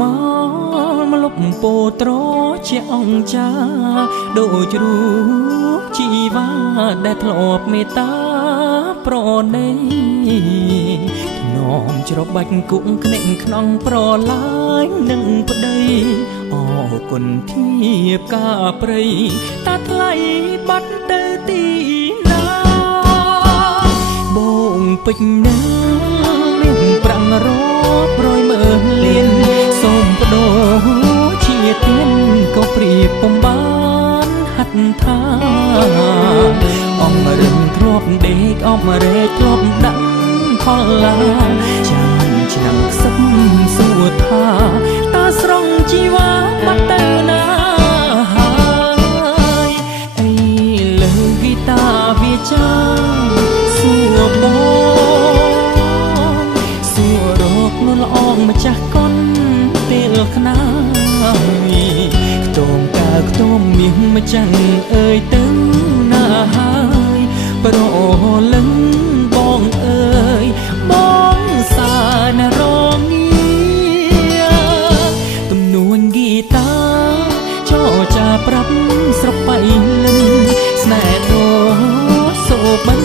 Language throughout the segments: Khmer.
មាលលុបពោត្រជាអង្គចាដូចរូបជីវ៉ាដែលធ្លាប់មេត្តាប្រណីនោមច្របាច់គុំក្នេងខ្នងប្រឡាយនឹងប្តីអរគុណធៀបការព្រៃតាថ្លៃបាត់ទៅទីណាបងពេជ្រណាមានប្រាំងរត់ប្រយមើលលៀនសូមបដូរជាទៀនក៏ព្រៀបពំបានហាត់ថាអង្គរឹងធ្លាប់ដេកអមរែកធ្លាប់ដាក់ខលឡាចានឆ្នាំខ្សឹបសួរថាតើស្រង់ជីវ៉ាបាត់ទៅណាហើយអីលើហ្គីតាវាចាសួរបងសួររកនួនល្អងម្ចាស់កុនពេលខ្នាយខ្ទមកើខ្ទមមាសម្ចាំងអើយទៅណាហើយប្រលឹងបងអើយបងសានរងងារទំនួញហ្គីតាចោចាប្រាប់ស្របៃលិនស្នេហ៍ដោសូបិន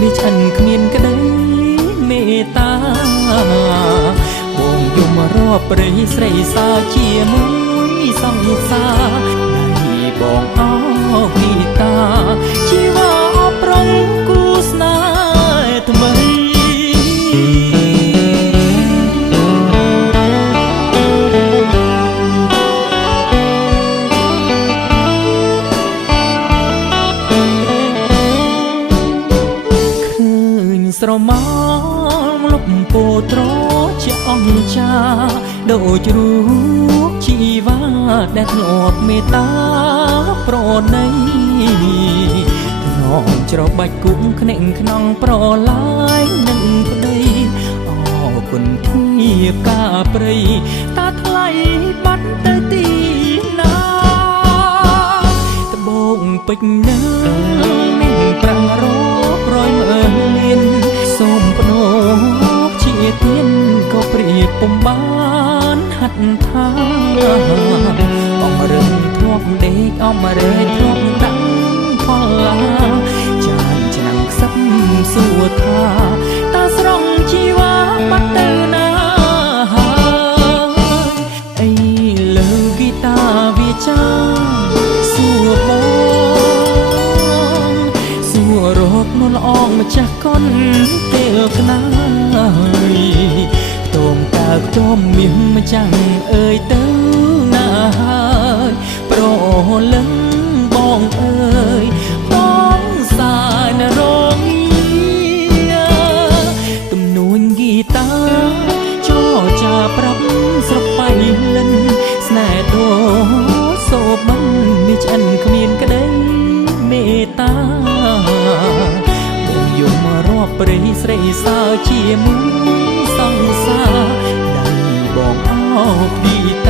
មានឆ្អិនគ្មានក្តីមេត្តាបងយំរាប់ព្រៃស្រីសាជាមួយសង្សារដៃបងអោហ្គីតាជីវ៉ាអបរំគូស្នេហ៍ថ្មីស្រមោលលុបពោត្រជាអង្គចាដូចរូបជីវ៉ាដែលធ្លាប់មេត្តាប្រណីធ្នមច្របាច់គុំក្នេងខ្នងប្រឡាយនឹងប្តីអរគុណធៀបការព្រៃតាថ្លៃបាត់ទៅទីណាត្បូងពេជ្រណាមានប្រាំងរករយមើលលៀនសូមបដូរជាទៀនក៏ព្រៀបពំបានហាត់ថាអង្គរឹងធ្លាប់ដេកអមរែកធ្លាប់ដាក់ខលឡាចានឆ្នាំខ្សឹបសួរថាតើស្រង់ជីវ៉ាបាត់ទៅណាហើយអីលើហ្គីតាវាចាសួរបងសួររកនួនល្អងម្ចាស់កុនពេលខ្នាយខ្ទមកើខ្ទមមាសម្ចាំងអើយទៅណាហើយប្រលឹងបងអើយបងសានរងងារទំនួញហ្គីតាចោចាប្រាប់ស្របៃលិនស្នេហ៍ដោសូបិនមានឆ្អិនគ្មានក្តីមេត្តាបងយំរាប់ព្រៃស្រីសើជាមួយសង្សារដៃបងអោបឌីតា